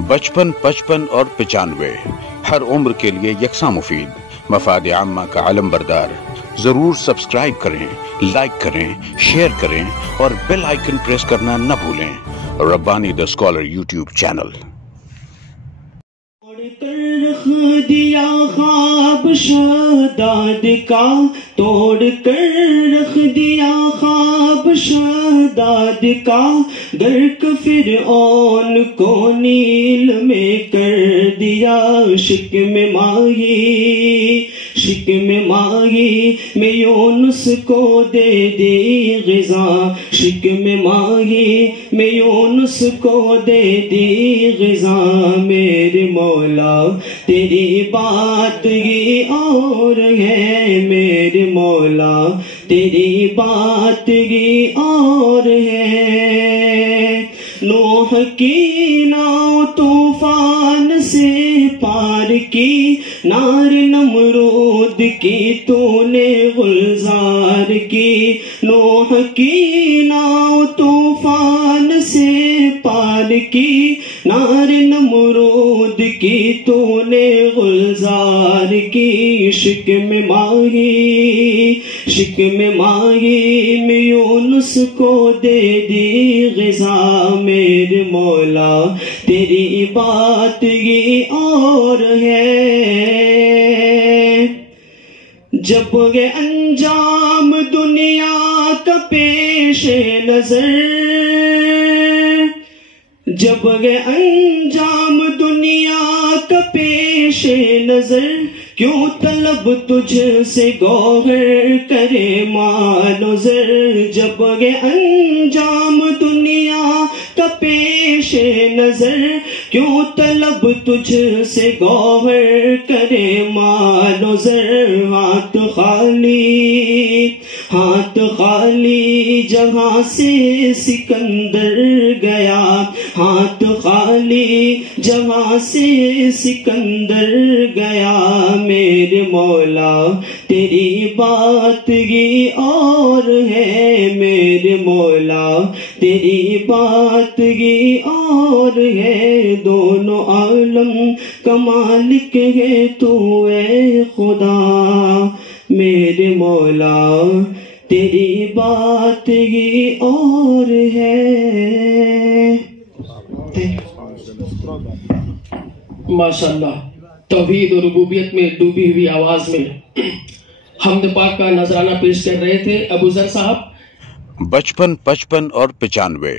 55, 55 और 95 हर उम्र के लिए यकसा मुफीद, मफाद आम्मा का आलम बरदार। जरूर सब्सक्राइब करें, लाइक करें, शेयर करें और बेल आइकन प्रेस करना न भूलें। Rabbani the scholar YouTube channel. रख दिया ख्वाब शहदाद का, तोड़ कर रख दिया ख्वाब शहदाद का। गर्क फिरऔन को नील में कर दिया, शिकम माही शिकम माही में यूनुस को दे दी ग़िज़ा। शिकम माही में यूनुस को दे दी ग़िज़ा। मेरे मौला तेरी बात ही और है, मेरे मौला तेरी बात ही और है। नूह की नाव तूफान से पार की, नार नमरूद की तूने गुलजार की। नूह की नाव तूफान से पार की, नार नमरूद की तूने गुलजार की। शिकम माही में यूनुस को दे दी ग़िज़ा। मेरे मौला तेरी बात ये और है। जब ये अंजाम दुनिया का पेश नजर, जब ये अंजाम दुनिया का पेश नजर, क्यों तलब तुझ से गौहर करे मानो ज़र। जब ये अंजाम दुनिया का पेश नजर, क्यों तलब तुझ से गौहर करे मानो ज़र। हाथ खाली जहाँ से सिकंदर गया, हाथ खाली जहाँ से सिकंदर गया। मेरे मौला तेरी बात ही और है, मेरे मौला तेरी बात ही और है। दोनों आलम का मालिक है तू ऐ खुदा, मेरे मौला तेरी बात ही और है। माशाअल्लाह, तौहीद और रुबूबियत में डूबी हुई आवाज में हम्द पाक का नजराना पेश कर रहे थे अबू ज़र साहब। 55, 55 और 95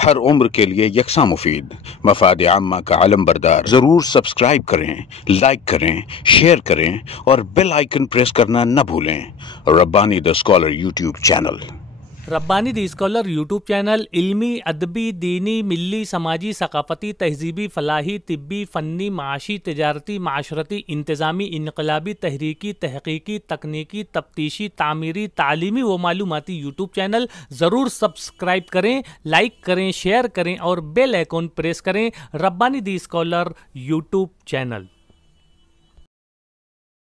हर उम्र के लिए यकसा मुफीद, मफाद आम्मा का आलम बरदार। जरूर सब्सक्राइब करें, लाइक करें, शेयर करें और बेल आइकन प्रेस करना न भूलें। Rabbani the scholar YouTube channel. Rabbani the scholar YouTube channel इल्मी, अदबी, दीनी, मिली, समाजी, सकाफती, तहजीबी, फलाही, तिब्बी, फ़न्नी, माशी, तिजारती, माशरती, इंतज़ामी, इनकलाबी, तहरीकी, तहकीकी, तकनीकी, तफ्तीशी, तामीरी, तालीमी व मालूमाती यूट्यूब चैनल। ज़रूर सब्सक्राइब करें, लाइक करें, शेयर करें और बेल आइकन प्रेस करें। Rabbani the scholar YouTube channel.